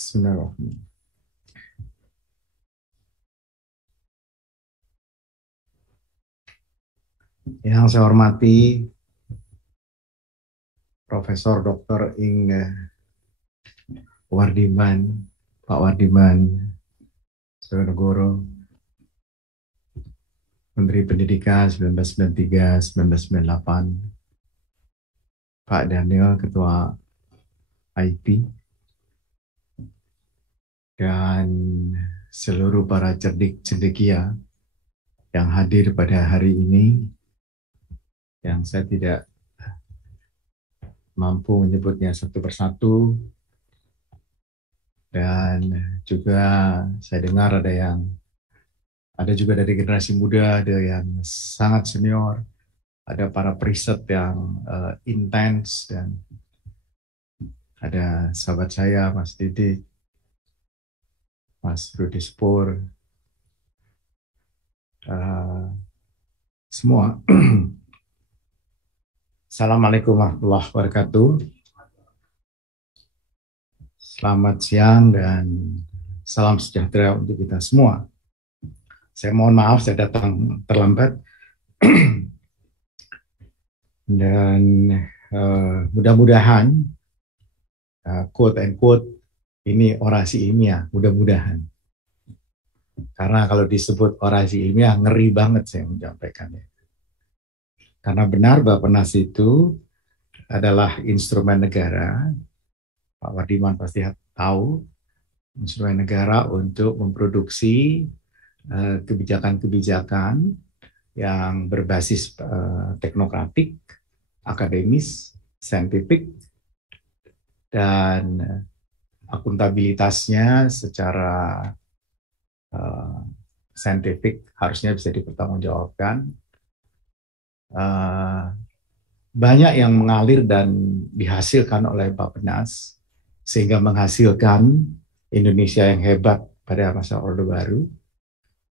Bismillahirrahmanirrahim. Yang saya hormati Profesor Dr. Inge Wardiman, Pak Wardiman Sujonegoro, Menteri Pendidikan 1993-1998, Pak Daniel, Ketua IP, dan seluruh para cerdik cendekia yang hadir pada hari ini, yang saya tidak mampu menyebutnya satu persatu, dan juga saya dengar ada juga dari generasi muda, ada yang sangat senior, ada para periset yang intens, dan ada sahabat saya Mas Didik, Mas Rudi Spur, semua. Assalamualaikum warahmatullahi wabarakatuh. Selamat siang dan salam sejahtera untuk kita semua. Saya mohon maaf saya datang terlambat. Dan mudah-mudahan quote and quote ini orasi ilmiah, mudah-mudahan. Karena kalau disebut orasi ilmiah ngeri banget saya menyampaikannya. Karena benar Bappenas itu adalah instrumen negara. Pak Wardiman pasti tahu, instrumen negara untuk memproduksi kebijakan-kebijakan yang berbasis teknokratik, akademis, saintifik, dan akuntabilitasnya secara saintifik harusnya bisa dipertanggungjawabkan. Banyak yang mengalir dan dihasilkan oleh Bappenas sehingga menghasilkan Indonesia yang hebat pada masa Orde Baru.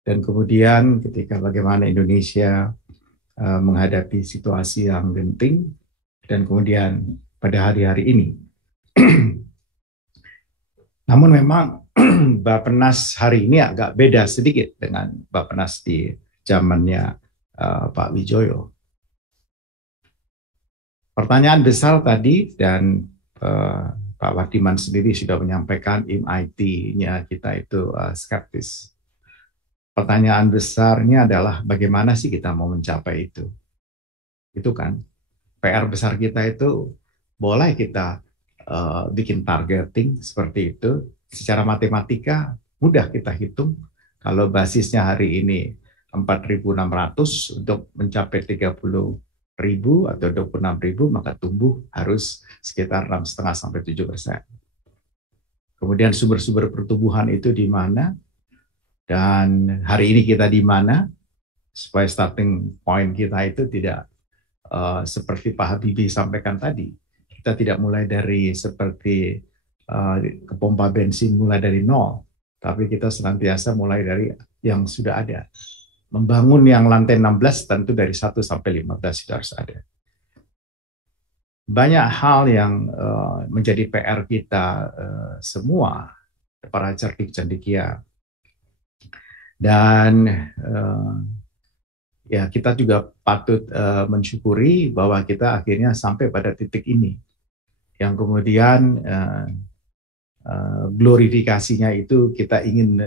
Dan kemudian ketika bagaimana Indonesia menghadapi situasi yang genting, dan kemudian pada hari-hari ini. Namun memang Bappenas hari ini agak beda sedikit dengan Bappenas di zamannya Pak Wijoyo. Pertanyaan besar tadi, dan Pak Wardiman sendiri sudah menyampaikan MIT-nya kita itu skeptis. Pertanyaan besarnya adalah bagaimana sih kita mau mencapai itu? Itu kan PR besar kita itu, boleh kita bikin targeting seperti itu. Secara matematika mudah kita hitung. Kalau basisnya hari ini 4.600 untuk mencapai 30.000 atau 26.000, maka tumbuh harus sekitar 6,5 sampai 7%. Kemudian sumber-sumber pertumbuhan itu di mana? Dan hari ini kita di mana, supaya starting point kita itu tidak seperti Pak Habibie sampaikan tadi. Kita tidak mulai dari seperti ke pompa bensin mulai dari nol, tapi kita senantiasa mulai dari yang sudah ada. Membangun yang lantai 16 tentu dari 1 sampai 15 sudah harus ada. Banyak hal yang menjadi PR kita semua, para cerdik cendekia. Dan ya kita juga patut mensyukuri bahwa kita akhirnya sampai pada titik ini, yang kemudian glorifikasinya itu kita ingin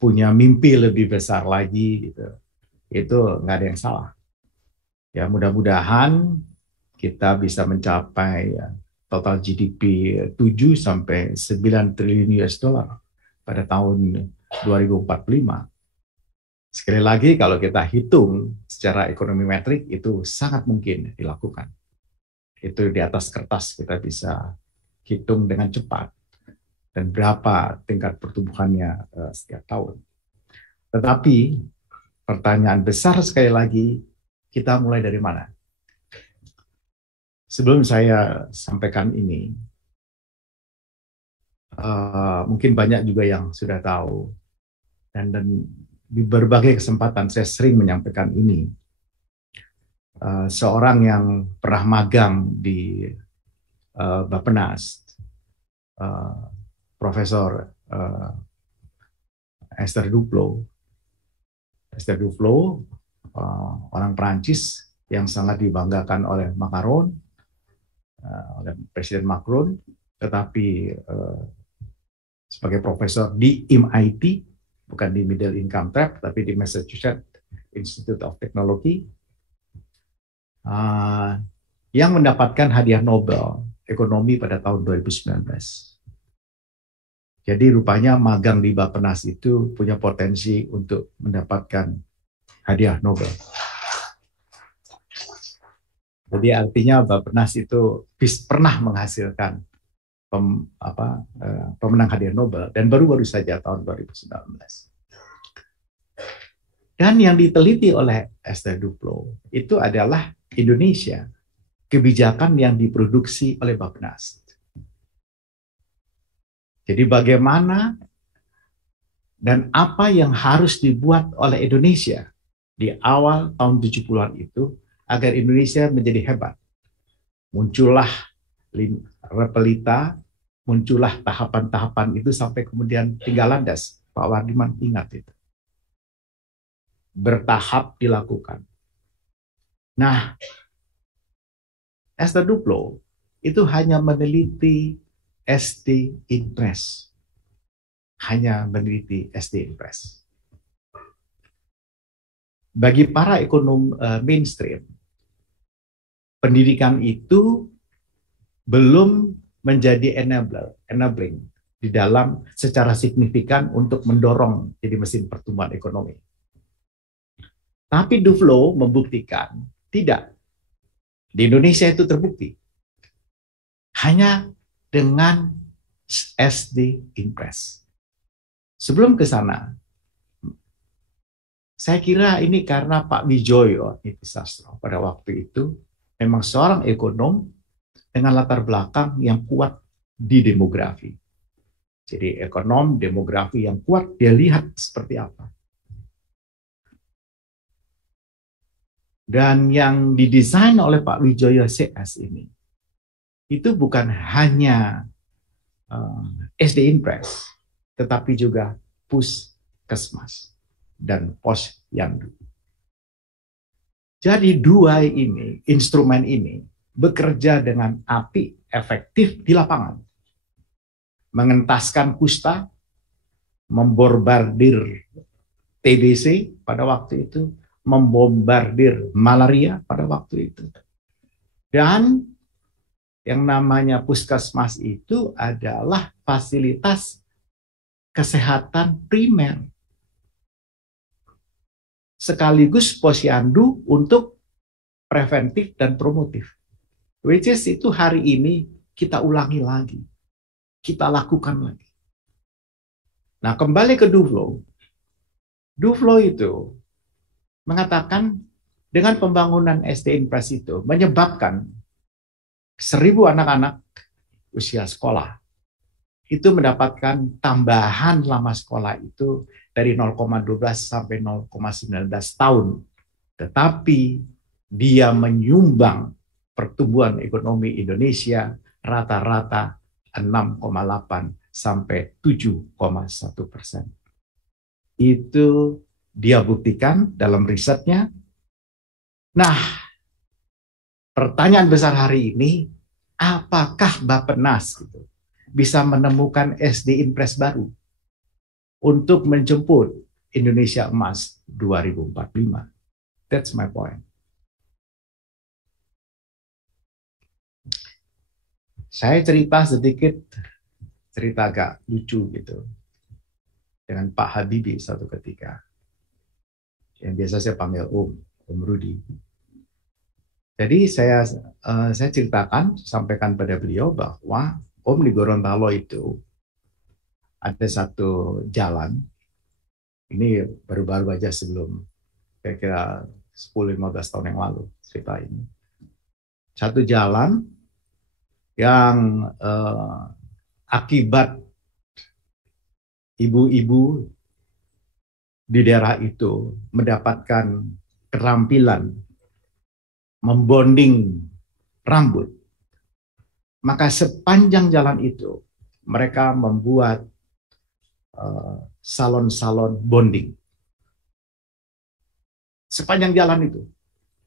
punya mimpi lebih besar lagi, gitu. Itu nggak ada yang salah. Ya mudah-mudahan kita bisa mencapai total GDP 7 sampai 9 triliun US dollar pada tahun 2045. Sekali lagi, kalau kita hitung secara ekonomi metrik, itu sangat mungkin dilakukan. Itu di atas kertas kita bisa hitung dengan cepat. Dan berapa tingkat pertumbuhannya setiap tahun. Tetapi pertanyaan besar sekali lagi, kita mulai dari mana? Sebelum saya sampaikan ini, mungkin banyak juga yang sudah tahu, dan di berbagai kesempatan saya sering menyampaikan ini. Seorang yang pernah magang di Bappenas, Profesor Esther Duflo. Esther Duflo, orang Prancis yang sangat dibanggakan oleh Macron, oleh Presiden Macron, tetapi sebagai profesor di MIT, bukan di Middle Income Trap, tapi di Massachusetts Institute of Technology, yang mendapatkan hadiah Nobel Ekonomi pada tahun 2019. Jadi rupanya magang di Bappenas itu punya potensi untuk mendapatkan hadiah Nobel. Jadi artinya Bappenas itu pernah menghasilkan pemenang hadiah Nobel, dan baru-baru saja tahun 2019. Dan yang diteliti oleh Esther Duflo itu adalah Indonesia, kebijakan yang diproduksi oleh Bappenas. Jadi bagaimana dan apa yang harus dibuat oleh Indonesia di awal tahun 70-an itu agar Indonesia menjadi hebat. Muncullah Repelita, muncullah tahapan-tahapan itu sampai kemudian tinggal landas. Pak Wardiman ingat itu. Bertahap dilakukan. Nah, Esther Duflo itu hanya meneliti SD Impress. Hanya meneliti SD Impress. Bagi para ekonom mainstream, pendidikan itu belum menjadi enabling di dalam secara signifikan untuk mendorong jadi mesin pertumbuhan ekonomi. Tapi Duflo membuktikan tidak. Di Indonesia itu terbukti. Hanya dengan SD Impress. Sebelum ke sana, saya kira ini karena Pak Wijoyo Nitisastro pada waktu itu memang seorang ekonom dengan latar belakang yang kuat di demografi. Jadi ekonom demografi yang kuat, dia lihat seperti apa. Dan yang didesain oleh Pak Wijoyo CS ini, itu bukan hanya SD Impress, tetapi juga Puskesmas dan Posyandu. Jadi dua ini, instrumen ini, bekerja dengan apik, efektif di lapangan. Mengentaskan kusta, membombardir TBC pada waktu itu, membombardir malaria pada waktu itu. Dan yang namanya Puskesmas itu adalah fasilitas kesehatan primer. Sekaligus posyandu untuk preventif dan promotif. Which is itu hari ini kita ulangi lagi. Kita lakukan lagi. Nah, kembali ke Duflo. Duflo itu mengatakan dengan pembangunan SD Impress itu menyebabkan 1.000 anak-anak usia sekolah itu mendapatkan tambahan lama sekolah itu dari 0,12 sampai 0,19 tahun. Tetapi dia menyumbang pertumbuhan ekonomi Indonesia rata-rata 6,8 sampai 7,1%. Itu dia buktikan dalam risetnya. Nah, pertanyaan besar hari ini, apakah Bappenas bisa menemukan SD Impress baru untuk menjemput Indonesia Emas 2045? That's my point. Saya cerita sedikit, cerita agak lucu gitu, dengan Pak Habibie satu ketika, yang biasa saya panggil Om Rudi. Jadi saya ceritakan, sampaikan pada beliau bahwa Om di Gorontalo itu ada satu jalan, ini baru-baru aja sebelum kira-kira 10-15 tahun yang lalu cerita ini. Satu jalan yang akibat ibu-ibu di daerah itu mendapatkan keterampilan membonding rambut, maka sepanjang jalan itu mereka membuat salon-salon bonding. Sepanjang jalan itu,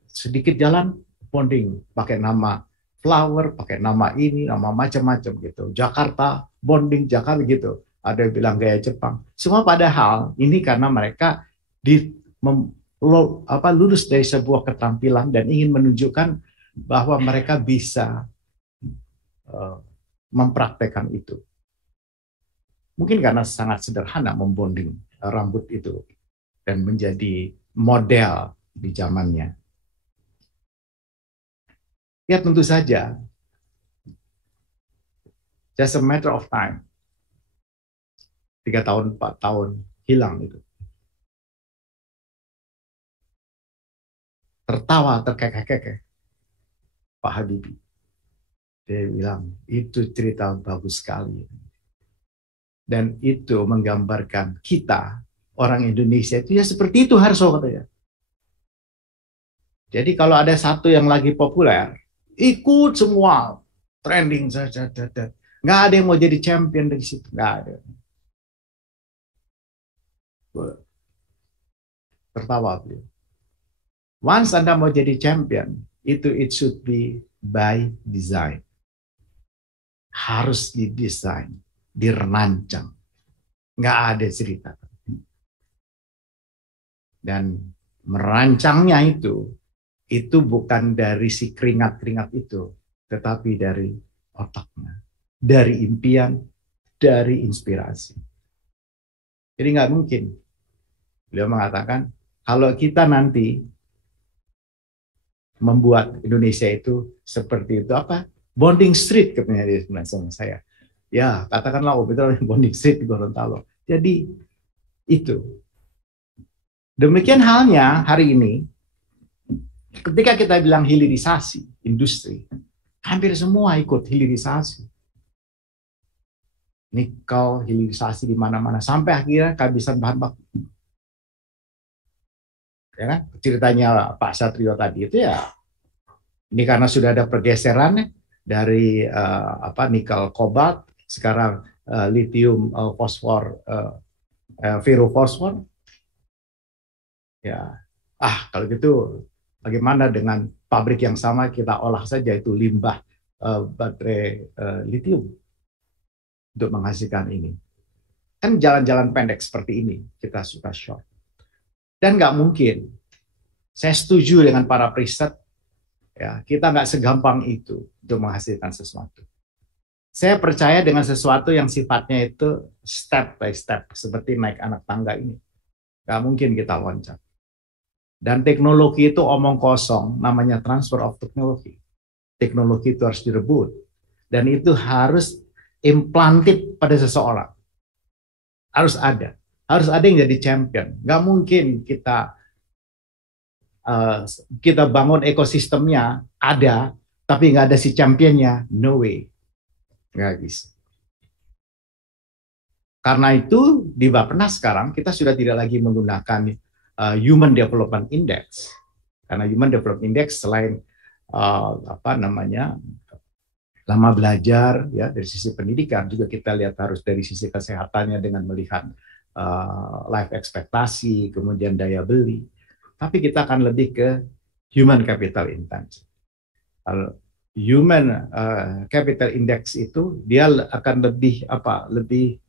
sedikit jalan bonding, pakai nama flower, pakai nama ini, nama macam-macam gitu. Jakarta, bonding Jakarta gitu. Ada yang bilang gaya Jepang. Semua padahal ini karena mereka lulus dari sebuah keterampilan dan ingin menunjukkan bahwa mereka bisa mempraktekkan itu. Mungkin karena sangat sederhana membonding rambut itu dan menjadi model di zamannya. Ya tentu saja, just a matter of time. 3 tahun, 4 tahun, hilang itu. Tertawa, terkekeh-kekeh. Pak Habibie. Dia bilang, itu cerita bagus sekali. Dan itu menggambarkan kita, orang Indonesia, itu ya seperti itu Harso katanya. Jadi kalau ada satu yang lagi populer, ikut semua trending saja. Nggak ada yang mau jadi champion dari situ. Nggak ada. Tertawa beliau. Once Anda mau jadi champion, itu it should be by design. Harus didesain, dirancang. Nggak ada cerita. Dan merancangnya itu bukan dari si keringat-keringat itu, tetapi dari otaknya, dari impian, dari inspirasi. Jadi nggak mungkin. Beliau mengatakan, kalau kita nanti membuat Indonesia itu seperti itu apa? Bonding Street katanya dia sama saya. Ya, katakanlah betul Bonding Street di Gorontalo. Jadi itu. Demikian halnya hari ini, ketika kita bilang hilirisasi industri, hampir semua ikut hilirisasi. Nikel, hilirisasi di mana-mana sampai akhirnya kehabisan bahan baku. Ya kan? Ceritanya Pak Satrio tadi itu ya, ini karena sudah ada pergeseran dari nikel kobalt, sekarang lithium fosfor, ferrofosfor. Ya, kalau gitu bagaimana dengan pabrik yang sama kita olah saja itu limbah baterai lithium untuk menghasilkan ini. Kan jalan-jalan pendek seperti ini kita suka short. Dan nggak mungkin. Saya setuju dengan para periset. Ya, kita nggak segampang itu untuk menghasilkan sesuatu. Saya percaya dengan sesuatu yang sifatnya itu step by step, seperti naik anak tangga ini. Nggak mungkin kita loncat. Dan teknologi itu omong kosong, namanya transfer of technology. Teknologi itu harus direbut. Dan itu harus implanted pada seseorang. Harus ada. Harus ada yang jadi champion. Nggak mungkin kita bangun ekosistemnya ada, tapi nggak ada si championnya. No way. Nggak bisa. Karena itu di Bappenas sekarang kita sudah tidak lagi menggunakan Human Development Index. Karena Human Development Index selain lama belajar ya dari sisi pendidikan, juga kita lihat harus dari sisi kesehatannya dengan melihat life ekspektasi, kemudian daya beli. Tapi kita akan lebih ke human capital index. Human capital index itu dia akan lebih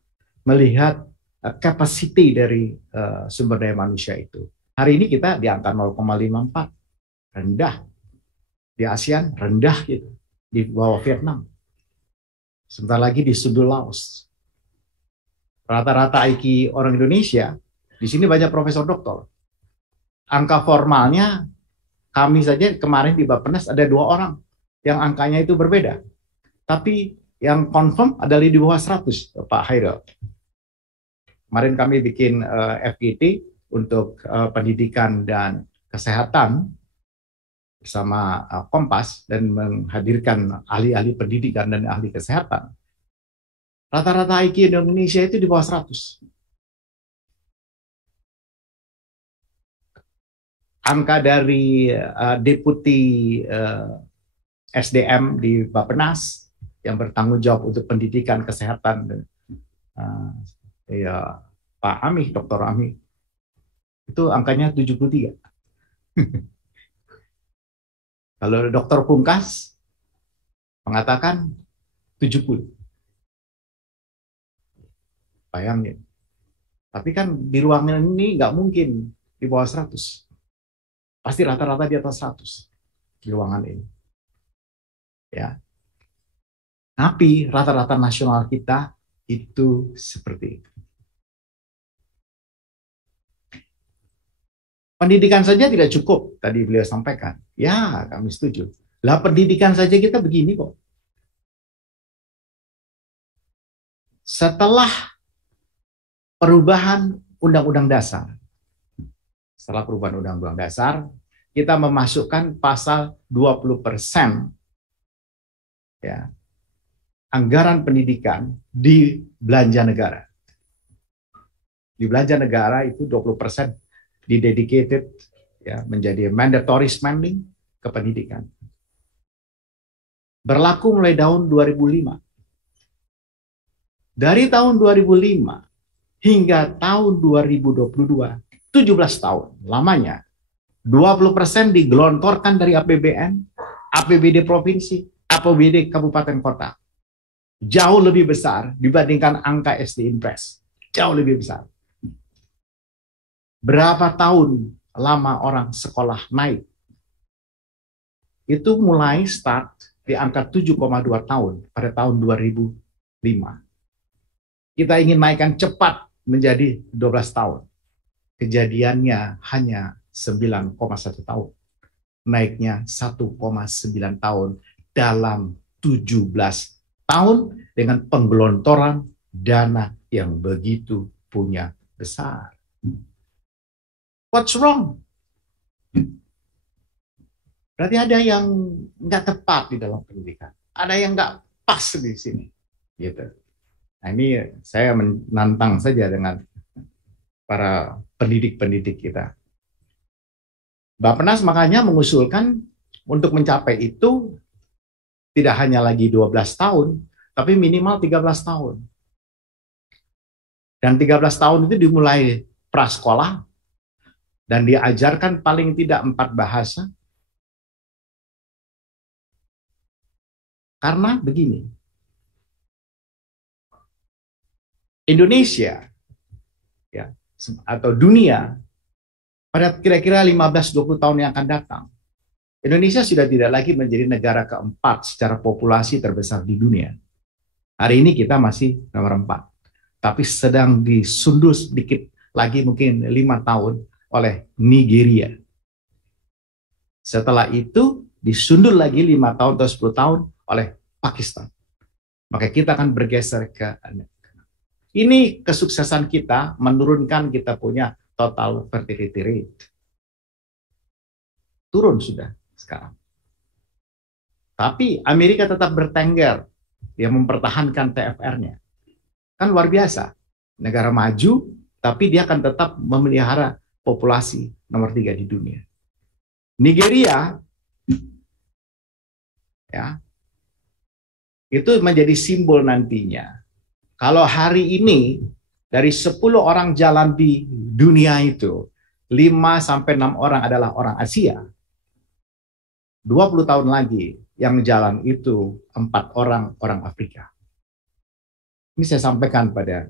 melihat capacity dari sumber daya manusia itu. Hari ini kita di angka 0,54, rendah. Di ASEAN rendah gitu, di bawah Vietnam. Sebentar lagi di sudut Laos. Rata-rata IQ orang Indonesia, di sini banyak profesor doktor. Angka formalnya, kami saja kemarin di Bappenas ada 2 orang yang angkanya itu berbeda. Tapi yang confirm adalah di bawah 100, Pak Hairil. Kemarin kami bikin FGD untuk pendidikan dan kesehatan bersama Kompas dan menghadirkan ahli-ahli pendidikan dan ahli kesehatan. Rata-rata IQ Indonesia itu di bawah 100. Angka dari deputi SDM di Bappenas yang bertanggung jawab untuk pendidikan, kesehatan, ya Pak Ami, Dr. Ami, itu angkanya 73. Kalau Dr. Pungkas mengatakan 70. Bayangin. Tapi kan di ruangan ini nggak mungkin di bawah 100. Pasti rata-rata di atas 100 di ruangan ini. Ya. Tapi rata-rata nasional kita itu seperti itu. Pendidikan saja tidak cukup, tadi beliau sampaikan. Ya, kami setuju. Lah pendidikan saja kita begini kok. Setelah perubahan Undang-Undang Dasar, kita memasukkan pasal 20% ya, anggaran pendidikan di belanja negara. Di belanja negara itu 20% didedicated ya, menjadi mandatory spending ke pendidikan. Berlaku mulai tahun 2005. Dari tahun 2005 hingga tahun 2022, 17 tahun lamanya, 20% digelontorkan dari APBN, APBD provinsi, APBD kabupaten kota. Jauh lebih besar dibandingkan angka SD Impres. Jauh lebih besar. Berapa tahun lama orang sekolah naik? Itu mulai start di angka 7,2 tahun pada tahun 2005. Kita ingin naikkan cepat menjadi 12 tahun. Kejadiannya hanya 9,1 tahun. Naiknya 1,9 tahun dalam 17 tahun dengan penggelontoran dana yang begitu punya besar. What's wrong? Berarti ada yang nggak tepat di dalam pendidikan. Ada yang nggak pas di sini. Gitu. Nah, ini saya menantang saja dengan para pendidik-pendidik kita. Bappenas makanya mengusulkan untuk mencapai itu tidak hanya lagi 12 tahun, tapi minimal 13 tahun. Dan 13 tahun itu dimulai prasekolah dan diajarkan paling tidak 4 bahasa. Karena begini, Indonesia ya, atau dunia pada kira-kira 15-20 tahun yang akan datang, Indonesia sudah tidak lagi menjadi negara keempat secara populasi terbesar di dunia. Hari ini kita masih nomor 4. Tapi sedang disunduh sedikit lagi mungkin 5 tahun oleh Nigeria. Setelah itu disundul lagi 5 tahun atau 10 tahun oleh Pakistan. Maka kita akan bergeser ke ini kesuksesan kita menurunkan kita punya total fertility rate. Turun sudah sekarang. Tapi Amerika tetap bertengger. Dia mempertahankan TFR-nya. Kan luar biasa. Negara maju, tapi dia akan tetap memelihara populasi nomor 3 di dunia. Nigeria, ya, itu menjadi simbol nantinya. Kalau hari ini dari 10 orang jalan di dunia itu 5-6 orang adalah orang Asia. 20 tahun lagi yang jalan itu 4 orang Afrika. Ini saya sampaikan pada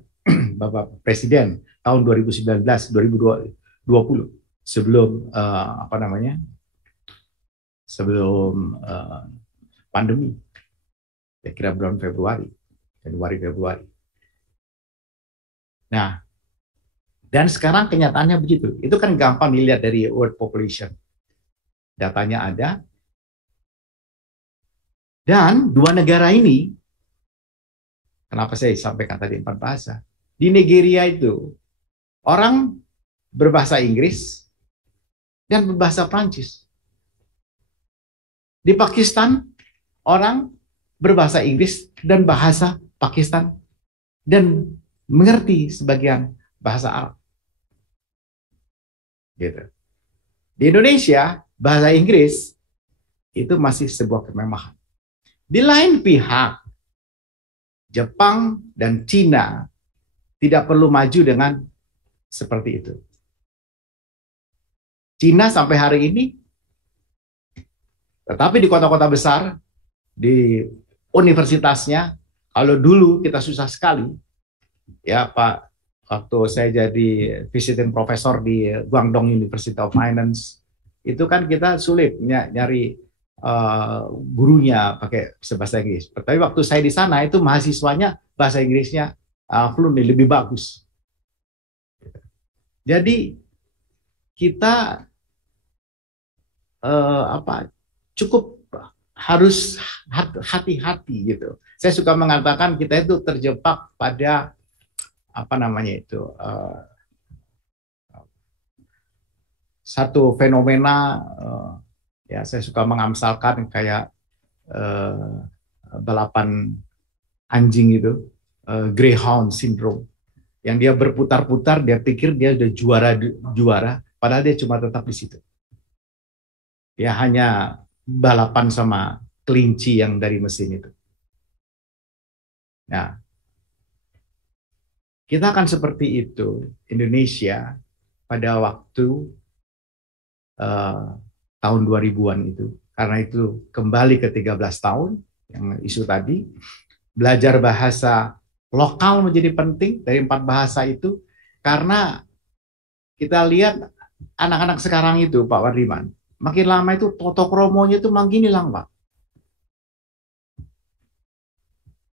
Bapak Presiden tahun 2019 2020 sebelum sebelum pandemi. Saya kira bulan Januari Februari. Nah, dan sekarang kenyataannya begitu. Itu kan gampang dilihat dari world population. Datanya ada. Dan 2 negara ini, kenapa saya sampaikan tadi 4 bahasa? Di Nigeria itu, orang berbahasa Inggris dan berbahasa Prancis. Di Pakistan, orang berbahasa Inggris dan bahasa Pakistan dan mengerti sebagian bahasa Arab. Gitu. Di Indonesia, bahasa Inggris itu masih sebuah kemewahan. Di lain pihak, Jepang dan Cina tidak perlu maju dengan seperti itu. Cina sampai hari ini, tetapi di kota-kota besar, di universitasnya, kalau dulu kita susah sekali, ya Pak, waktu saya jadi visiting profesor di Guangdong University of Finance, itu kan kita sulit nyari gurunya pakai bahasa Inggris. Tapi waktu saya di sana itu mahasiswanya bahasa Inggrisnya fluent, lebih bagus. Jadi kita cukup harus hati-hati gitu. Saya suka mengatakan kita itu terjebak pada satu fenomena, ya saya suka mengamsalkan kayak balapan anjing itu, Greyhound syndrome, yang dia berputar-putar, dia pikir dia udah juara, padahal dia cuma tetap di situ. Ya hanya balapan sama kelinci yang dari mesin itu. Nah, kita akan seperti itu Indonesia pada waktu tahun 2000-an itu. Karena itu kembali ke 13 tahun yang isu tadi, belajar bahasa lokal menjadi penting dari 4 bahasa itu, karena kita lihat anak-anak sekarang itu, Pak Wardiman, makin lama itu totokromonya itu makin hilang, Pak.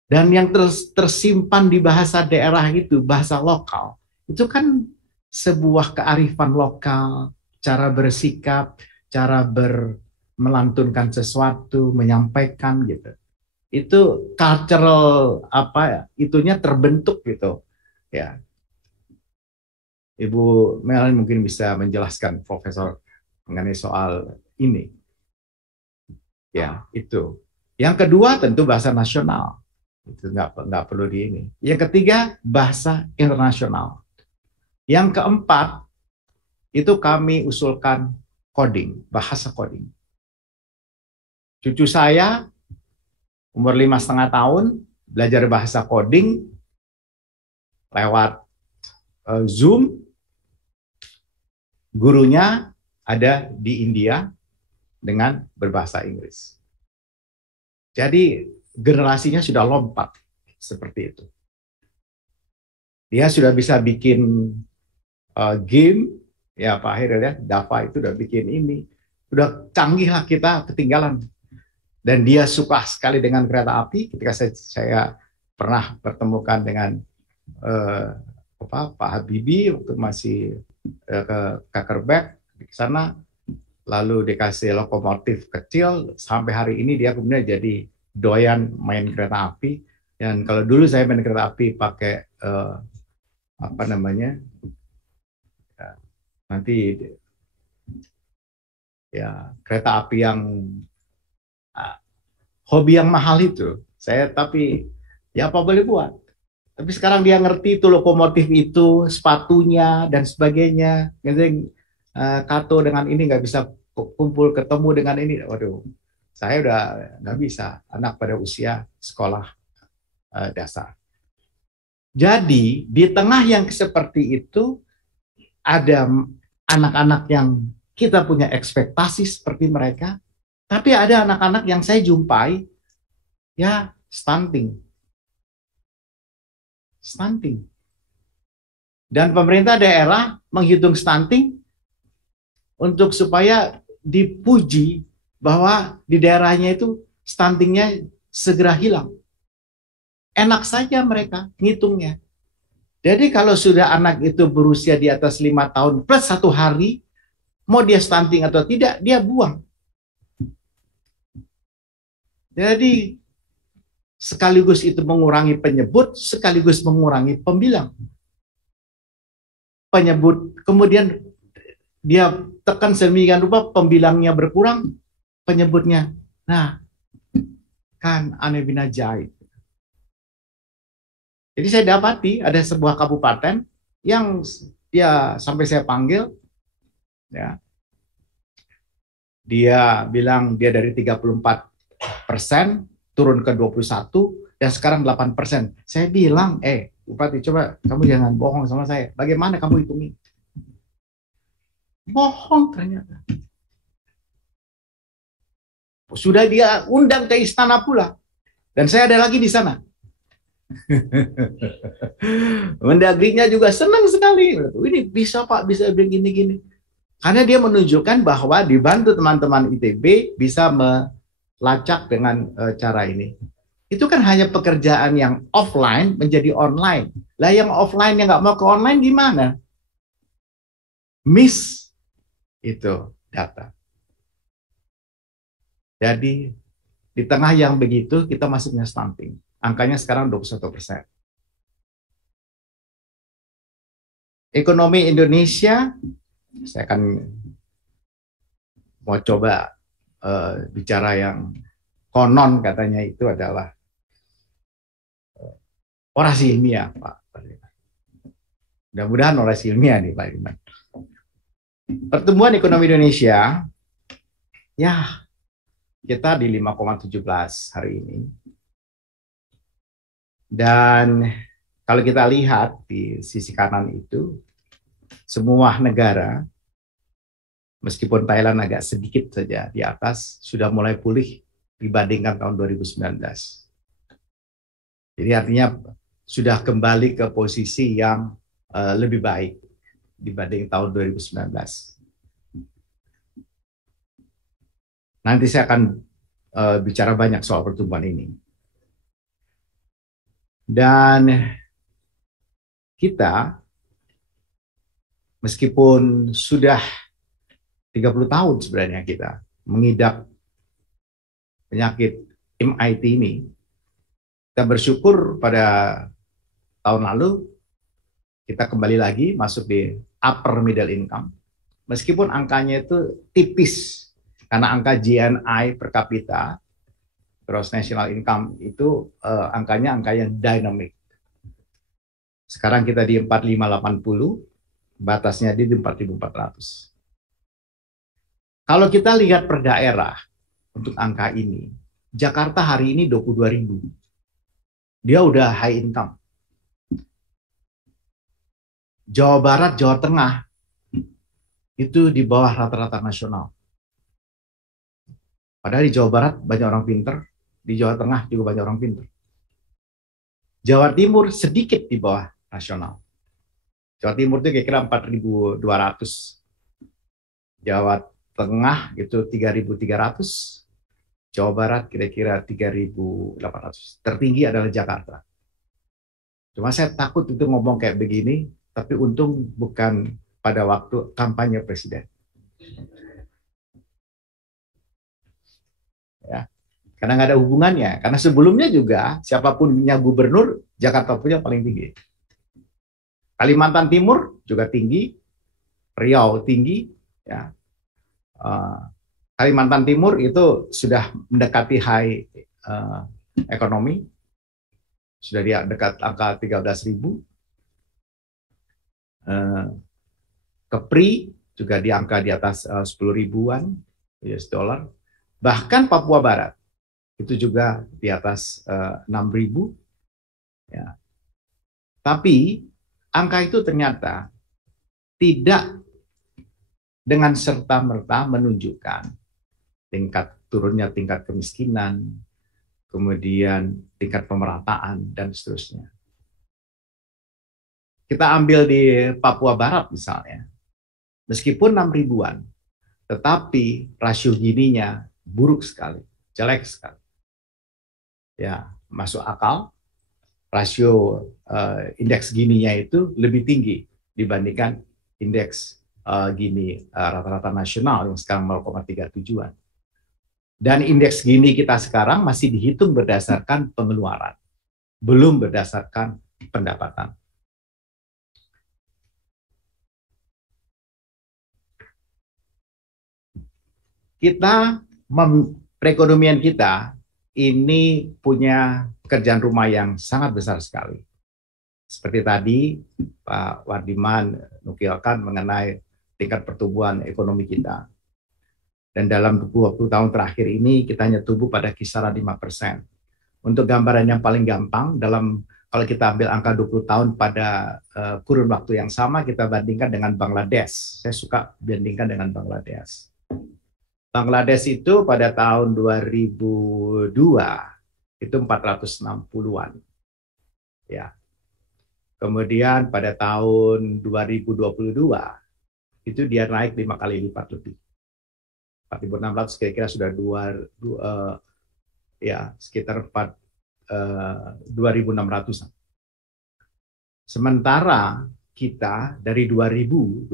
Dan yang tersimpan di bahasa daerah itu, bahasa lokal, itu kan sebuah kearifan lokal, cara bersikap, cara melantunkan sesuatu, menyampaikan gitu. Itu cultural itunya terbentuk gitu. Ya. Ibu Mel mungkin bisa menjelaskan Profesor mengenai soal ini. Ya, itu. Yang kedua tentu bahasa nasional. Itu nggak perlu di ini. Yang ketiga bahasa internasional. Yang keempat itu kami usulkan coding, bahasa coding. Cucu saya umur 5,5 tahun belajar bahasa coding lewat Zoom. Gurunya ada di India dengan berbahasa Inggris. Jadi generasinya sudah lompat seperti itu. Dia sudah bisa bikin game, ya Pak Hairil ya, Dava itu udah bikin ini, udah canggih lah, kita ketinggalan. Dan dia suka sekali dengan kereta api. Ketika saya pernah pertemukan dengan Pak Habibie waktu masih ke Kakerbek di sana, lalu dikasih lokomotif kecil, sampai hari ini dia kemudian jadi doyan main kereta api. Dan kalau dulu saya main kereta api pakai nanti ya kereta api yang hobi yang mahal itu, saya tapi ya apa boleh buat. Tapi sekarang dia ngerti itu lokomotif itu, sepatunya dan sebagainya. Jadi Kato dengan ini nggak bisa kumpul ketemu dengan ini. Waduh, saya udah nggak bisa. Anak pada usia sekolah dasar. Jadi di tengah yang seperti itu ada anak-anak yang kita punya ekspektasi seperti mereka, tapi ada anak-anak yang saya jumpai ya stunting. Dan pemerintah daerah menghitung stunting untuk supaya dipuji bahwa di daerahnya itu stuntingnya segera hilang. Enak saja mereka ngitungnya. Jadi kalau sudah anak itu berusia di atas 5 tahun plus 1 hari, mau dia stunting atau tidak, dia buang. Jadi sekaligus itu mengurangi penyebut, sekaligus mengurangi pembilang. Penyebut, kemudian dia tekan sedemikian rupa, pembilangnya berkurang, penyebutnya. Nah, kan aneh bina jahit. Jadi saya dapati ada sebuah kabupaten yang dia sampai saya panggil, ya, dia bilang dia dari 34% turun ke 21, dan sekarang 8%. Saya bilang, Bupati, coba kamu jangan bohong sama saya. Bagaimana kamu hitungin? Bohong ternyata. Sudah dia undang ke istana pula. Dan saya ada lagi di sana. Mendagrinya juga senang sekali. Ini bisa Pak, bisa begini-gini. Karena dia menunjukkan bahwa dibantu teman-teman ITB bisa melacak dengan cara ini. Itu kan hanya pekerjaan yang offline menjadi online. Lah yang offline yang nggak mau ke online gimana? Miss itu data. Jadi di tengah yang begitu kita masih punya stunting. Angkanya sekarang 21%. Ekonomi Indonesia, saya akan mau coba bicara yang konon katanya itu adalah orasi ilmiah, Pak. Mudah-mudahan orasi ilmiah nih, Pak Irman. Pertumbuhan ekonomi Indonesia, ya kita di 5,17 hari ini. Dan kalau kita lihat di sisi kanan itu, semua negara, meskipun Thailand agak sedikit saja di atas, sudah mulai pulih dibandingkan tahun 2019. Jadi artinya sudah kembali ke posisi yang lebih baik dibanding tahun 2019. Nanti saya akan bicara banyak soal pertumbuhan ini. Dan kita, meskipun sudah 30 tahun sebenarnya kita mengidap penyakit MIT ini, kita bersyukur pada tahun lalu kita kembali lagi masuk di upper middle income. Meskipun angkanya itu tipis, karena angka GNI per kapita, gross national income itu angkanya angka yang dynamic. Sekarang kita di 4580, batasnya di 4400. Kalau kita lihat per daerah untuk angka ini, Jakarta hari ini 22.000. Dia udah high income. Jawa Barat, Jawa Tengah itu di bawah rata-rata nasional. Padahal di Jawa Barat banyak orang pinter, di Jawa Tengah juga banyak orang pinter. Jawa Timur sedikit di bawah nasional. Jawa Timur itu kira-kira 4.200. Jawa Tengah itu 3.300. Jawa Barat kira-kira 3.800. Tertinggi adalah Jakarta. Cuma saya takut itu ngomong kayak begini, tapi untung bukan pada waktu kampanye presiden. Ya, karena nggak ada hubungannya. Karena sebelumnya juga siapapun punya gubernur, Jakarta punya paling tinggi. Kalimantan Timur juga tinggi, Riau tinggi, ya. Kalimantan Timur itu sudah mendekati high ekonomi, sudah di dekat angka 13.000. Kepri juga di angka di atas 10 ribuan US dollar. Bahkan Papua Barat itu juga di atas 6.000. Ya. Tapi angka itu ternyata tidak dengan serta-merta menunjukkan tingkat turunnya tingkat kemiskinan, kemudian tingkat pemerataan, dan seterusnya. Kita ambil di Papua Barat misalnya, meskipun 6 ribuan, tetapi rasio Gininya buruk sekali, jelek sekali. Ya, masuk akal, rasio indeks Gininya itu lebih tinggi dibandingkan indeks Gini rata-rata nasional yang sekarang 0,37-an. Dan indeks Gini kita sekarang masih dihitung berdasarkan pengeluaran, belum berdasarkan pendapatan. Perekonomian kita ini punya pekerjaan rumah yang sangat besar sekali. Seperti tadi Pak Wardiman nukilkan mengenai tingkat pertumbuhan ekonomi kita. Dan dalam 20 tahun terakhir ini kita hanya tumbuh pada kisaran 5%. Untuk gambaran yang paling gampang, kalau kita ambil angka 20 tahun pada kurun waktu yang sama, kita bandingkan dengan Bangladesh. Saya suka bandingkan dengan Bangladesh. Bangladesh itu pada tahun 2002 itu 460-an. Ya. Kemudian pada tahun 2022 itu dia naik 5 kali lipat lebih. 4.600 kira-kira sudah sekitar 2.600-an. Sementara kita dari 2.200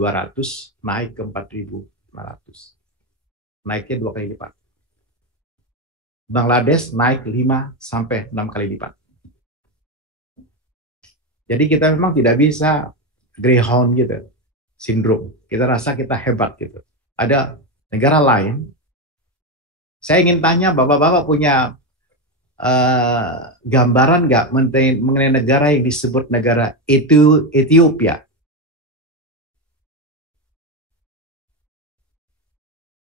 naik ke 4.500. Naiknya 2 kali lipat. Bangladesh naik 5 sampai 6 kali lipat. Jadi kita memang tidak bisa greyhound gitu, sindrom. Kita rasa kita hebat gitu. Ada negara lain. Saya ingin tanya, bapak-bapak punya gambaran nggak mengenai negara yang disebut negara Ethiopia?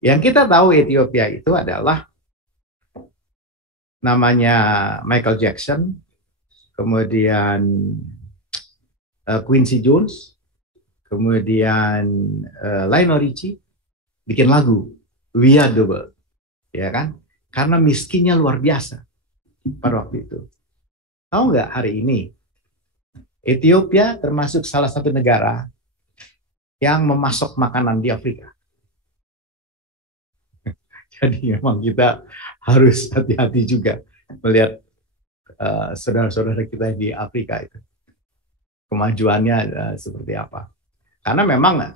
Yang kita tahu Ethiopia itu adalah namanya Michael Jackson, kemudian Quincy Jones, kemudian Lionel Richie bikin lagu We Are the World, ya kan? Karena miskinnya luar biasa pada waktu itu. Tahu nggak hari ini Ethiopia termasuk salah satu negara yang memasok makanan di Afrika. Jadi memang kita harus hati-hati juga melihat saudara-saudara kita di Afrika itu. Kemajuannya seperti apa. Karena memang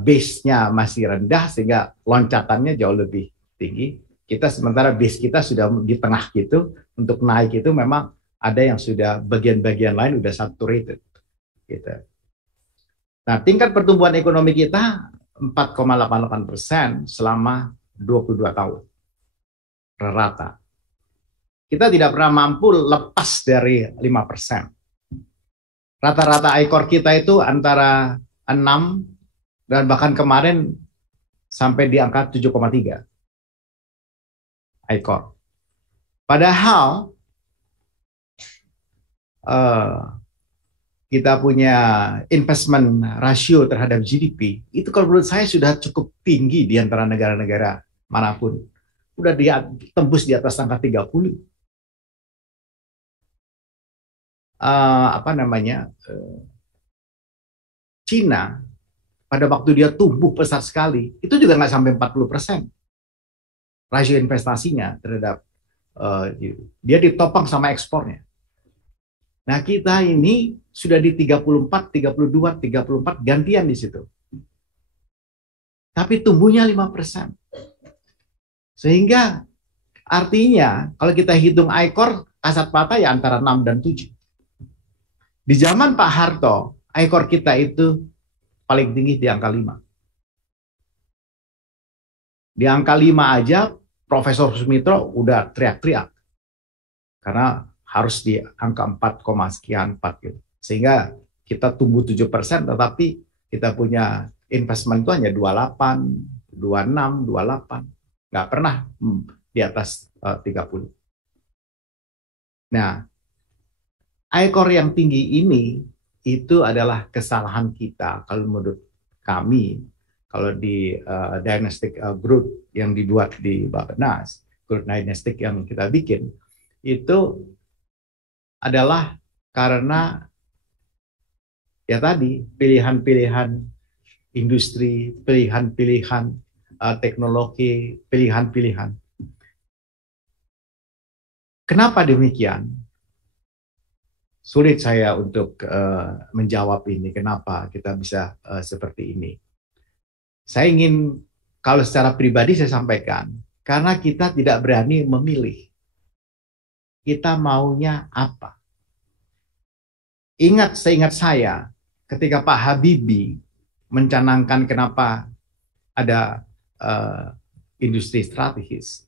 base-nya masih rendah sehingga loncatannya jauh lebih tinggi. Kita sementara base kita sudah di tengah gitu, untuk naik itu memang ada yang sudah bagian-bagian lain udah saturated. Gitu. Nah, tingkat pertumbuhan ekonomi kita 4,88% selama 22 tahun. Rata. Kita tidak pernah mampu lepas dari 5%. Rata-rata ekor kita itu antara 6 dan bahkan kemarin sampai di angka 7,3 ekor. Padahal kita punya investment ratio terhadap GDP, itu kalau menurut saya sudah cukup tinggi di antara negara-negara manapun. Udah tembus di atas angka 30. Cina pada waktu dia tumbuh pesat sekali, itu juga nggak sampai 40% rasio investasinya terhadap dia ditopang sama ekspornya. Nah, kita ini sudah di 34, 32, 34 gantian di situ. Tapi tumbuhnya 5%. Sehingga artinya kalau kita hitung ekor kasat mata ya antara 6 dan 7. Di zaman Pak Harto, ekor kita itu paling tinggi di angka 5. Di angka 5 aja Profesor Sumitro udah teriak-teriak. Karena harus di angka 4, sekian 4 gitu. Sehingga kita tumbuh 7%, tetapi kita punya investment itu hanya 28, 26, 28. Nggak pernah di atas 30. Nah, ekor yang tinggi ini itu adalah kesalahan kita kalau menurut kami. Kalau di diagnostic group yang dibuat di Bappenas, group diagnostic yang kita bikin, itu adalah karena ya tadi pilihan-pilihan industri, pilihan-pilihan teknologi, pilihan-pilihan. Kenapa demikian? Sulit saya untuk menjawab ini, kenapa kita bisa seperti ini. Saya ingin, kalau secara pribadi saya sampaikan, karena kita tidak berani memilih. Kita maunya apa? Seingat saya, ketika Pak Habibie mencanangkan kenapa ada industri strategis.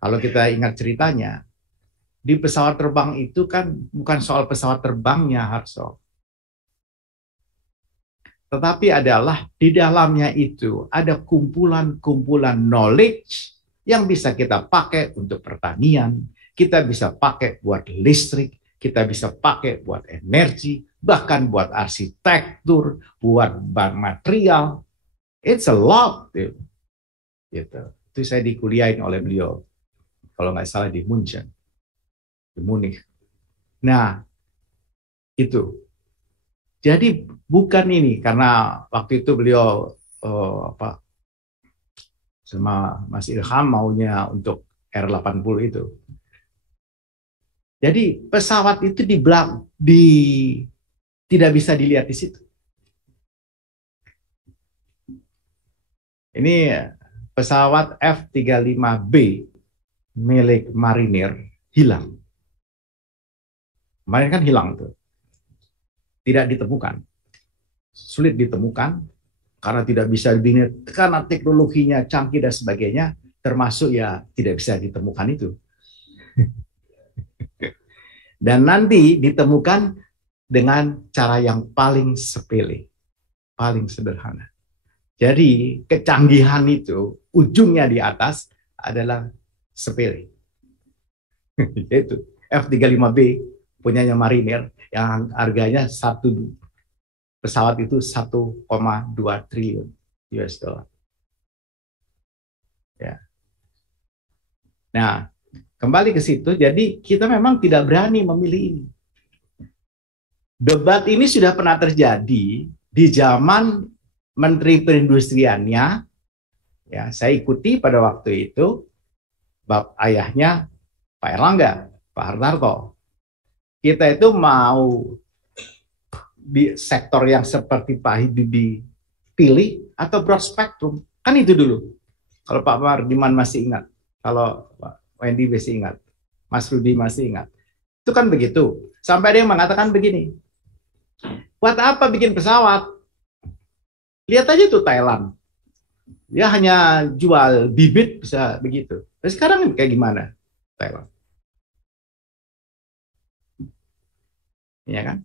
Kalau kita ingat ceritanya, di pesawat terbang itu kan bukan soal pesawat terbangnya, Harso. Tetapi adalah di dalamnya itu ada kumpulan-kumpulan knowledge yang bisa kita pakai untuk pertanian, kita bisa pakai buat listrik, kita bisa pakai buat energi, bahkan buat arsitektur, buat bahan material. It's a lot, gitu. Itu saya dikuliahin oleh beliau, kalau nggak salah di Munchen, di Munich. Nah, itu. Jadi bukan ini, karena waktu itu beliau sama Mas Ilham maunya untuk R80 itu. Jadi pesawat itu tidak bisa dilihat di situ. Ini pesawat F-35B milik Marinir hilang. Kemarin kan hilang tuh. Tidak ditemukan. Sulit ditemukan karena tidak bisa dilihat, karena teknologinya canggih dan sebagainya, termasuk ya tidak bisa ditemukan itu. Dan nanti ditemukan dengan cara yang paling sepele, paling sederhana. Jadi kecanggihan itu ujungnya di atas adalah sepele. Yaitu F-35B punyanya Marinir yang harganya pesawat itu 1,2 triliun US dollar. Ya. Nah, kembali ke situ, jadi kita memang tidak berani memilih ini. Debat ini sudah pernah terjadi di zaman Menteri Perindustriannya, ya, saya ikuti pada waktu itu, ayahnya Pak Erlangga, Pak Hartarto. Kita itu mau di sektor yang seperti Pak Habibie pilih atau broad spectrum, kan itu dulu. Kalau Pak Mardiman masih ingat, kalau Pak Wendy masih ingat, Mas Rudi masih ingat, itu kan begitu. Sampai ada yang mengatakan begini, buat apa bikin pesawat? Lihat aja tuh Thailand, dia hanya jual bibit bisa begitu. Tapi sekarang kayak gimana Thailand? Ya kan?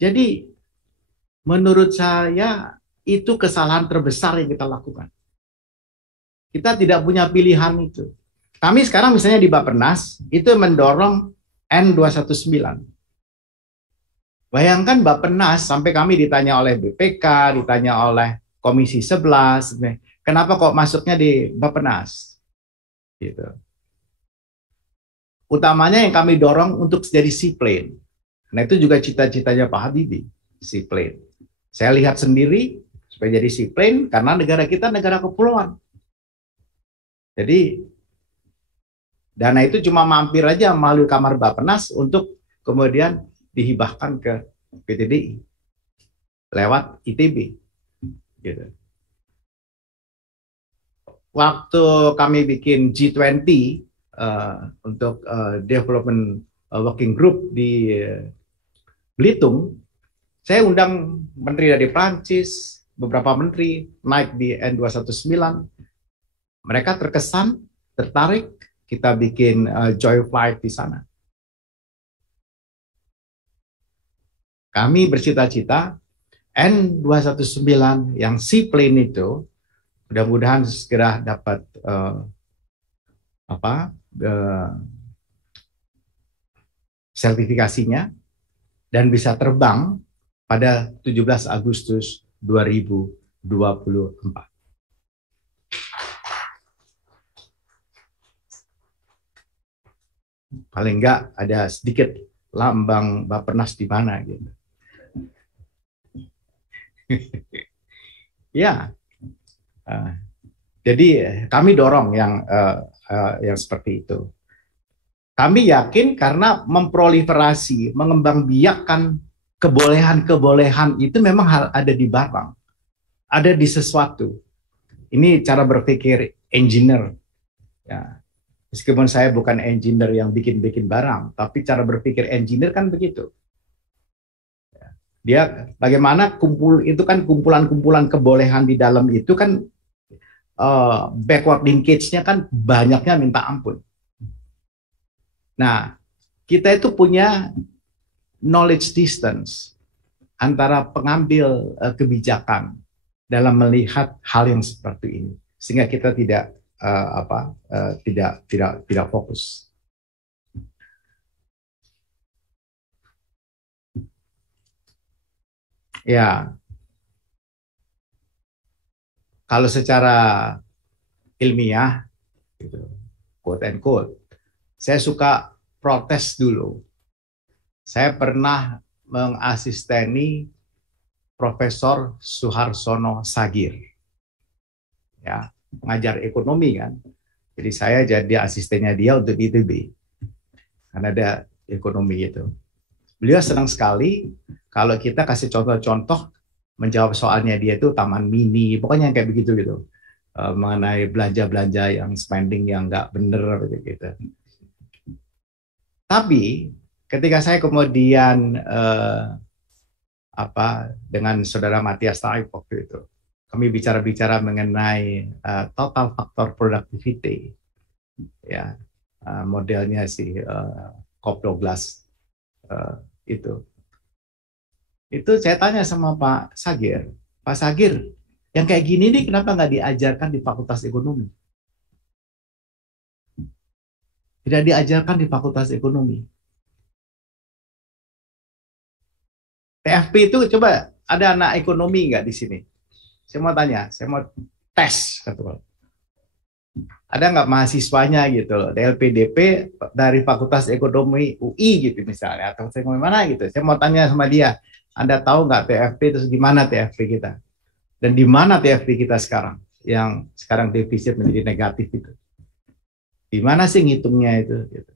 Jadi menurut saya itu kesalahan terbesar yang kita lakukan. Kita tidak punya pilihan itu. Kami sekarang misalnya di Bappenas itu mendorong N219. Bayangkan Bappenas sampai kami ditanya oleh BPK, ditanya oleh Komisi 11, kenapa kok masuknya di Bappenas? Gitu. Utamanya yang kami dorong untuk jadi seaplane. Nah itu juga cita-citanya Pak Habibie, seaplane. Saya lihat sendiri supaya jadi seaplane karena negara kita negara kepulauan. Jadi dana itu cuma mampir aja melalui kamar Bappenas untuk kemudian dihibahkan ke PTDI lewat ITB. Gitu. Waktu kami bikin G20 untuk development working group di Belitung, saya undang menteri dari Prancis, beberapa menteri naik di N219. Mereka terkesan, tertarik, kita bikin joy flight di sana. Kami bercita-cita N219 yang seaplane itu mudah-mudahan segera dapat sertifikasinya dan bisa terbang pada 17 Agustus 2024. Paling enggak ada sedikit lambang Bappenas di mana gitu. Ya, jadi kami dorong yang seperti itu. Kami yakin karena memproliferasi, mengembangbiakkan kebolehan-kebolehan itu memang ada di barang, ada di sesuatu. Ini cara berpikir engineer. Ya. Meskipun saya bukan engineer yang bikin-bikin barang, tapi cara berpikir engineer kan begitu. Dia bagaimana itu kan kumpulan-kumpulan kebolehan di dalam itu kan backward linkage-nya kan banyaknya minta ampun. Nah, kita itu punya knowledge distance antara pengambil kebijakan dalam melihat hal yang seperti ini, sehingga kita tidak fokus. Ya, kalau secara ilmiah, gitu, quote and quote, saya suka protes dulu. Saya pernah mengasisteni Profesor Suharsono Sagir, ya, pengajar ekonomi kan. Jadi saya jadi asistennya dia untuk ITB, karena ada ekonomi itu. Beliau senang sekali kalau kita kasih contoh-contoh menjawab soalnya dia itu taman mini, pokoknya yang kayak begitu gitu. Mengenai belanja-belanja yang spending yang nggak bener gitu. Tapi ketika saya kemudian dengan saudara Matias Taib waktu itu, kami bicara-bicara mengenai total faktor productivity, ya, modelnya si Cobb Douglas itu. Itu saya tanya sama Pak Sagir, Pak Sagir, yang kayak gini nih kenapa nggak diajarkan di Fakultas Ekonomi? Tidak diajarkan di Fakultas Ekonomi. TFP itu coba ada anak ekonomi nggak di sini? Saya mau tanya, saya mau tes. Ada nggak mahasiswanya gitu loh, DLPDP dari Fakultas Ekonomi UI gitu misalnya, atau saya mau mana gitu. Saya mau tanya sama dia, Anda tahu nggak TFP terus gimana TFP kita? Dan di mana TFP kita sekarang? Yang sekarang defisit menjadi negatif itu. Di mana sih ngitungnya itu? Gitu.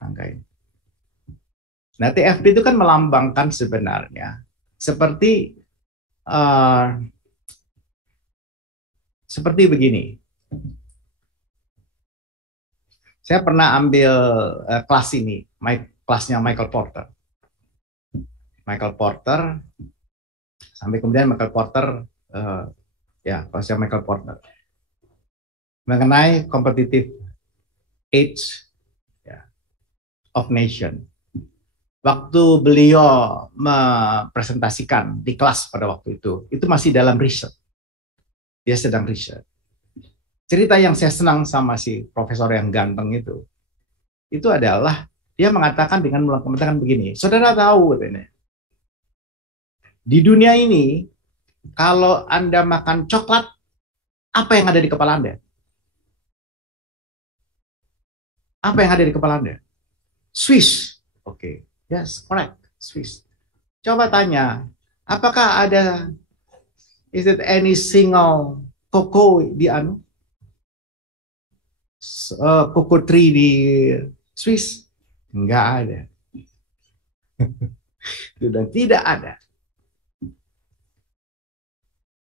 Angkanya. Nah, TFP itu kan melambangkan sebenarnya uh, seperti begini. Saya pernah ambil kelas ini, kelasnya Michael Porter. Michael Porter, sampai kemudian Michael Porter, kelasnya Michael Porter, mengenai competitive age, ya, of nation. Waktu beliau mempresentasikan di kelas pada waktu itu masih dalam riset. Dia sedang riset. Cerita yang saya senang sama si profesor yang ganteng itu adalah dia mengatakan dengan mengatakan begini, saudara tahu katanya, di dunia ini kalau Anda makan coklat, apa yang ada di kepala Anda? Apa yang ada di kepala Anda? Swiss. Oke. Yes, correct. Swiss. Coba tanya, apakah ada any single cocoa di cocoa tree di Swiss? Enggak ada. Dan tidak ada.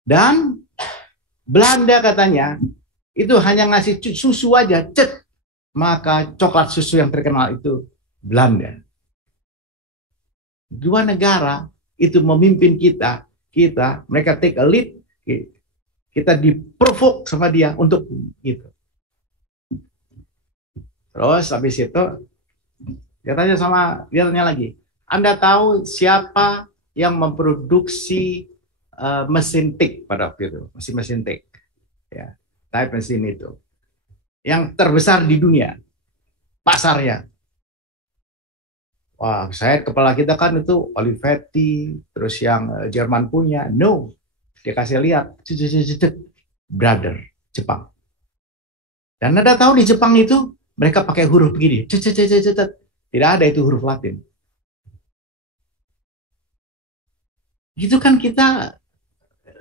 Dan Belanda katanya itu hanya ngasih susu aja, cet, maka coklat susu yang terkenal itu Belanda. Dua negara itu memimpin kita mereka take a lead, kita diprovoke sama dia untuk gitu. Terus habis itu dia tanya lagi, Anda tahu siapa yang memproduksi mesin tik pada waktu itu, mesin tik, ya, type mesin itu, yang terbesar di dunia pasarnya. Wah, saya kepala kita kan itu Olivetti, terus yang Jerman punya, no, dia kasih lihat, brother, Jepang. Dan Anda tahu di Jepang itu mereka pakai huruf begini, tidak ada itu huruf Latin. Itu kan kita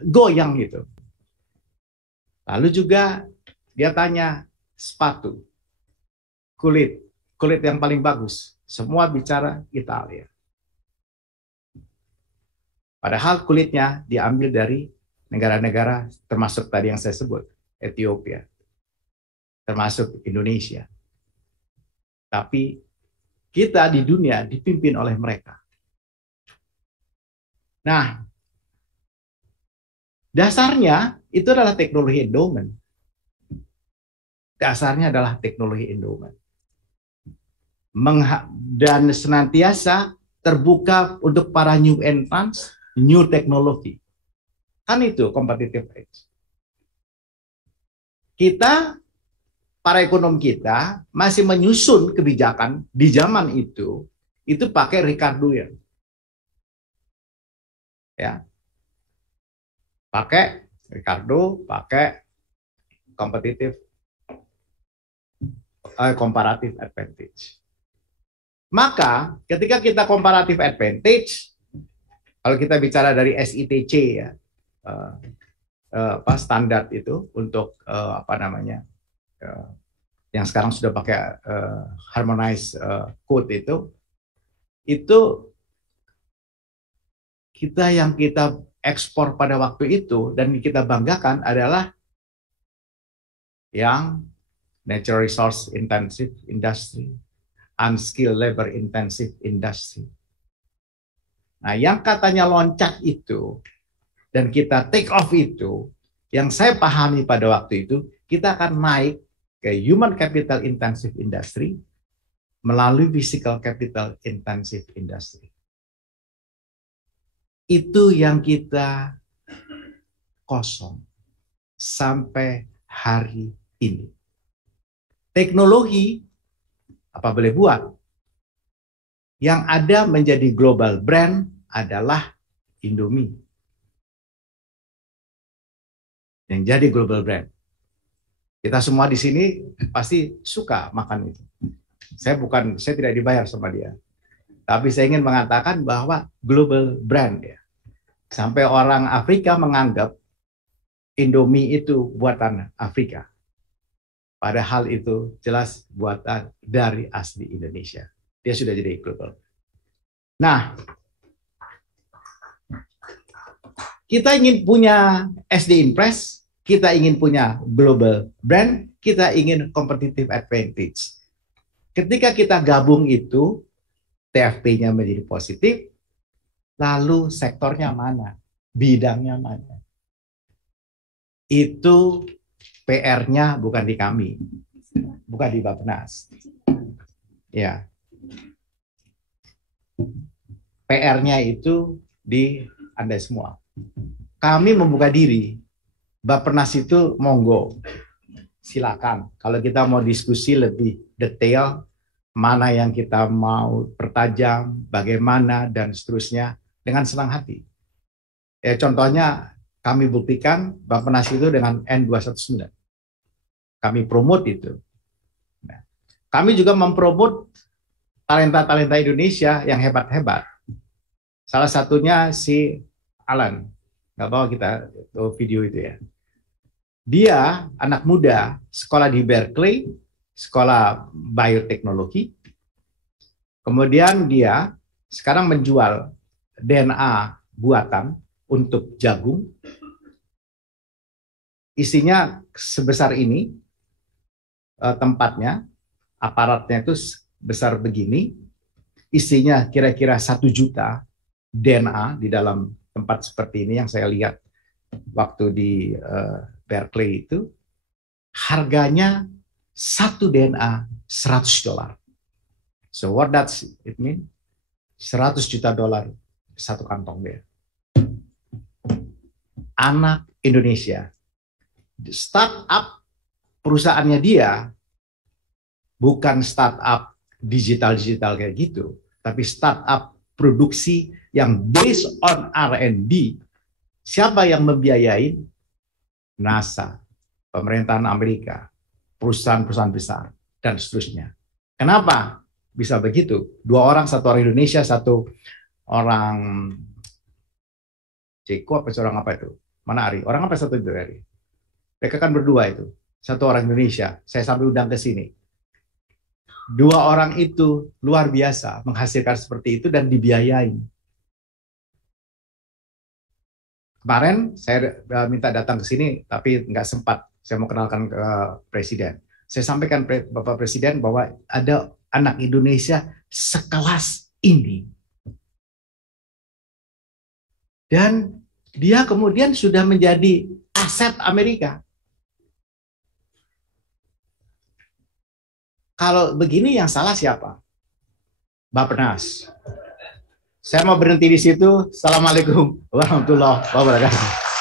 goyang gitu. Lalu juga dia tanya sepatu, kulit yang paling bagus. Semua bicara Italia. Padahal kulitnya diambil dari negara-negara termasuk tadi yang saya sebut, Ethiopia, termasuk Indonesia. Tapi kita di dunia dipimpin oleh mereka. Nah, dasarnya itu adalah teknologi endowment. Dasarnya adalah teknologi endowment. Dan senantiasa terbuka untuk para new entrants, new technology. Kan itu competitive edge. Kita, para ekonom kita, masih menyusun kebijakan di zaman itu pakai Ricardo ya. Ya, pakai Ricardo, pakai comparative advantage. Maka ketika kita comparative advantage, kalau kita bicara dari SITC ya, standar itu untuk apa namanya, yang sekarang sudah pakai harmonized code itu kita ekspor pada waktu itu dan kita banggakan adalah yang natural resource intensive industry, unskilled labor intensive industry. Nah, yang katanya loncat itu dan kita take off itu, yang saya pahami pada waktu itu, kita akan naik ke human capital intensive industry melalui physical capital intensive industry. Itu yang kita kosong sampai hari ini. Teknologi apa boleh buat? Yang ada menjadi global brand adalah Indomie. Yang jadi global brand. Kita semua di sini pasti suka makan itu. Saya tidak dibayar sama dia. Tapi saya ingin mengatakan bahwa global brand ya. Sampai orang Afrika menganggap Indomie itu buatan Afrika. Padahal itu jelas buatan dari asli Indonesia. Dia sudah jadi global. Nah, kita ingin punya SD Impress, kita ingin punya global brand, kita ingin competitive advantage. Ketika kita gabung itu, TFP-nya menjadi positif, lalu sektornya mana? Bidangnya mana? Itu PR-nya bukan di kami, bukan di Bappenas. Ya. PR-nya itu di Anda semua. Kami membuka diri. Bappenas itu monggo. Silakan. Kalau kita mau diskusi lebih detail, mana yang kita mau pertajam, bagaimana, dan seterusnya, dengan senang hati. Ya, contohnya, kami buktikan Bappenas itu dengan N219. Kami promote itu. Nah, kami juga mempromot talenta-talenta Indonesia yang hebat-hebat. Salah satunya si Alan. Nggak bawa kita video itu ya. Dia anak muda, sekolah di Berkeley, sekolah bioteknologi. Kemudian dia sekarang menjual DNA buatan untuk jagung. Isinya sebesar ini, tempatnya, aparatnya itu besar begini, isinya kira-kira 1 juta DNA di dalam tempat seperti ini yang saya lihat waktu di Berkeley itu, harganya 1 DNA $100. So what does it mean? $100 juta satu kantong dia. Anak Indonesia. Startup perusahaannya dia bukan startup digital kayak gitu, tapi startup produksi yang based on R&D. Siapa yang membiayai? NASA, pemerintahan Amerika, perusahaan-perusahaan besar, dan seterusnya. Kenapa bisa begitu? 2 orang, 1 orang Indonesia, 1 orang Ceko, apa seorang apa itu? Mana Ari? Orang apa 1 itu Ari? Mereka kan berdua itu. 1 orang Indonesia, saya sampai undang ke sini. 2 orang itu luar biasa menghasilkan seperti itu dan dibiayain. Kemarin saya minta datang ke sini, tapi nggak sempat. Saya mau kenalkan ke Presiden. Saya sampaikan Bapak Presiden bahwa ada anak Indonesia sekelas ini. Dan dia kemudian sudah menjadi aset Amerika. Kalau begini yang salah siapa? Bappenas. Saya mau berhenti di situ. Assalamualaikum warahmatullahi wabarakatuh.